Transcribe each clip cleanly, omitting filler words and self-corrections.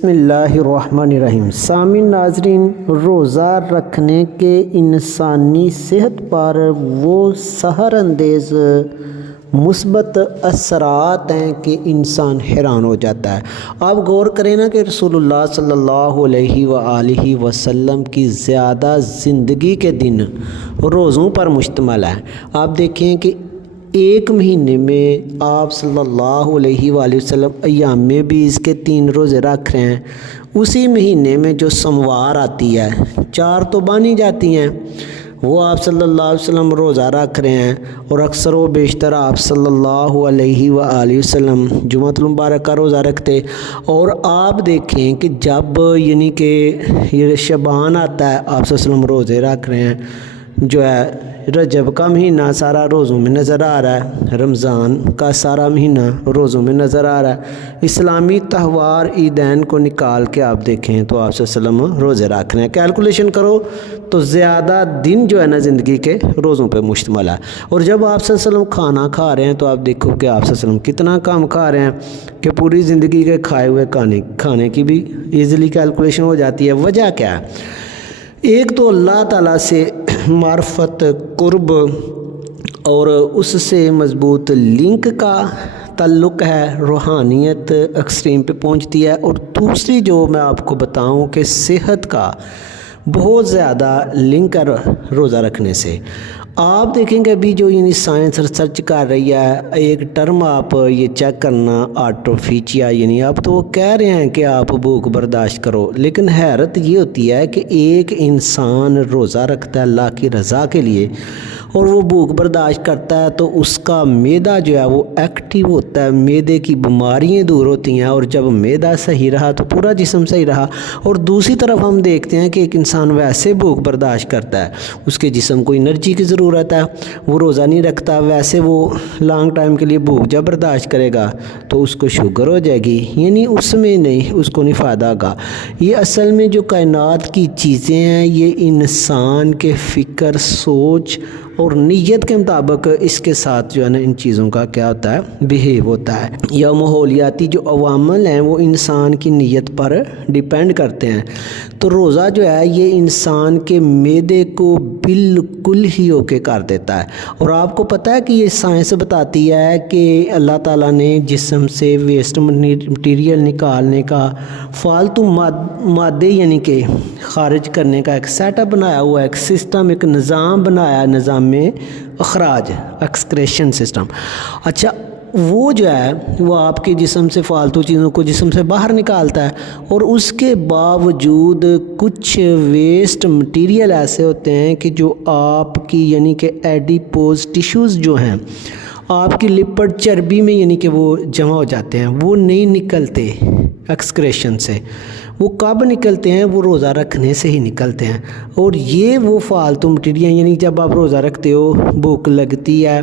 بسم اللہ الرحمن الرحیم۔ سامعین ناظرین، روزہ رکھنے کے انسانی صحت پر وہ سحر اندیز مثبت اثرات ہیں کہ انسان حیران ہو جاتا ہے۔ آپ غور کریں نا کہ رسول اللہ صلی اللہ علیہ وآلہ وسلم کی زیادہ زندگی کے دن روزوں پر مشتمل ہے۔ آپ دیکھیں کہ ایک مہینے میں آپ صلی اللہ علیہ وآلہ وسلم ایام میں بھی اس کے 3 روزے رکھ رہے ہیں۔ اسی مہینے میں جو سموار آتی ہے 4 تو بانی جاتی ہیں، وہ آپ صلی اللہ علیہ وسلم روزہ رکھ رہے ہیں، اور اکثر و بیشتر آپ صلی اللہ علیہ وآلہ وسلم جمعۃ المبارک کا روزہ رکھتے۔ اور آپ دیکھیں کہ جب یعنی کہ یہ شعبان آتا ہے، آپ صلی اللہ علیہ وسلم روزے رکھ رہے ہیں۔ جو ہے رجب کا مہینہ سارا روزوں میں نظر آ رہا ہے، رمضان کا سارا مہینہ روزوں میں نظر آ رہا ہے۔ اسلامی تہوار عیدین کو نکال کے آپ دیکھیں تو آپ صلی اللہ علیہ وسلم روزے رکھ رہے ہیں۔ کیلکولیشن کرو تو زیادہ دن جو ہے نا زندگی کے روزوں پہ مشتمل ہے۔ اور جب آپ صلی اللہ علیہ وسلم کھانا کھا رہے ہیں تو آپ دیکھو کہ آپ صلی اللہ علیہ وسلم کتنا کم کھا رہے ہیں کہ پوری زندگی کے کھائے ہوئے کھانے کی بھی ایزیلی کیلکولیشن ہو جاتی ہے۔ وجہ کیا ہے؟ ایک تو اللہ تعالیٰ سے معرفت، قرب اور اس سے مضبوط لنک کا تعلق ہے، روحانیت ایکسٹریم پہ پہنچتی ہے۔ اور دوسری جو میں آپ کو بتاؤں کہ صحت کا بہت زیادہ لنک ہے روزہ رکھنے سے۔ آپ دیکھیں گے ابھی جو یعنی سائنس ریسرچ کر رہی ہے، ایک ٹرم آپ یہ چیک کرنا آٹوفیجیا، یعنی اب تو وہ کہہ رہے ہیں کہ آپ بھوک برداشت کرو، لیکن حیرت یہ ہوتی ہے کہ ایک انسان روزہ رکھتا ہے اللہ کی رضا کے لیے اور وہ بھوک برداشت کرتا ہے تو اس کا معدہ جو ہے وہ ایکٹیو ہوتا ہے، معدے کی بیماریاں دور ہوتی ہیں، اور جب معدہ صحیح رہا تو پورا جسم صحیح رہا۔ اور دوسری طرف ہم دیکھتے ہیں کہ ایک انسان ویسے بھوک برداشت کرتا ہے، اس کے جسم کو انرجی کی ضرورت ہے، وہ روزہ نہیں رکھتا، ویسے وہ لانگ ٹائم کے لیے بھوک جب برداشت کرے گا تو اس کو شوگر ہو جائے گی، یعنی اس میں نہیں، اس کو نہیں فائدہ ہوگا۔ یہ اصل میں جو کائنات کی چیزیں ہیں یہ انسان کے فکر، سوچ اور نیت کے مطابق اس کے ساتھ جو ہے نا ان چیزوں کا کیا ہوتا ہے، بیہیو ہوتا ہے۔ یا ماحولیاتی جو عوامل ہیں وہ انسان کی نیت پر ڈیپینڈ کرتے ہیں۔ تو روزہ جو ہے یہ انسان کے معدے کو بالکل ہی اوکے کر دیتا ہے۔ اور آپ کو پتہ ہے کہ یہ سائنس بتاتی ہے کہ اللہ تعالیٰ نے جسم سے ویسٹ مٹیریل نکالنے کا، فالتو مادے یعنی کہ خارج کرنے کا ایک سیٹ اپ بنایا ہوا ہے، ایک سسٹم، ایک نظام بنایا ہے، نظام میں اخراج، ایکسکریشن سسٹم۔ اچھا، وہ جو ہے وہ آپ کے جسم سے فالتو چیزوں کو جسم سے باہر نکالتا ہے، اور اس کے باوجود کچھ ویسٹ مٹیریل ایسے ہوتے ہیں کہ جو آپ کی یعنی کہ ایڈیپوز ٹیشوز جو ہیں آپ کی لپڈ چربی میں یعنی کہ وہ جمع ہو جاتے ہیں، وہ نہیں نکلتے ایکسکریشن سے۔ وہ کب نکلتے ہیں؟ وہ روزہ رکھنے سے ہی نکلتے ہیں۔ اور یہ وہ فالتو مٹیریل یعنی جب آپ روزہ رکھتے ہو، بھوک لگتی ہے،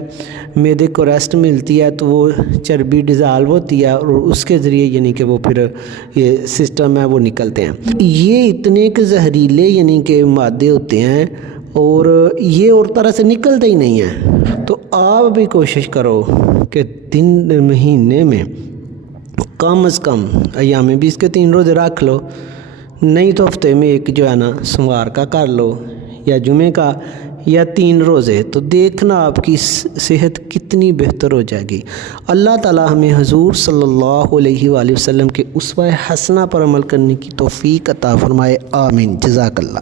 معدے کو ریسٹ ملتی ہے تو وہ چربی ڈیزالو ہوتی ہے، اور اس کے ذریعے یعنی کہ وہ پھر یہ سسٹم ہے وہ نکلتے ہیں۔ یہ اتنے کہ زہریلے یعنی کہ مادے ہوتے ہیں اور یہ اور طرح سے نکلتے ہی نہیں ہیں۔ تو آپ بھی کوشش کرو کہ مہینے میں کم از کم ایام 20 کے 3 روزے رکھ لو، نہیں تو ہفتے میں ایک جو ہے نا سموار کا کر لو، یا جمعے کا، یا 3 روزے، تو دیکھنا آپ کی صحت کتنی بہتر ہو جائے گی۔ اللہ تعالیٰ ہمیں حضور صلی اللہ علیہ وآلہ وسلم کے اسوہ حسنہ پر عمل کرنے کی توفیق عطا فرمائے، آمین، جزاک اللہ۔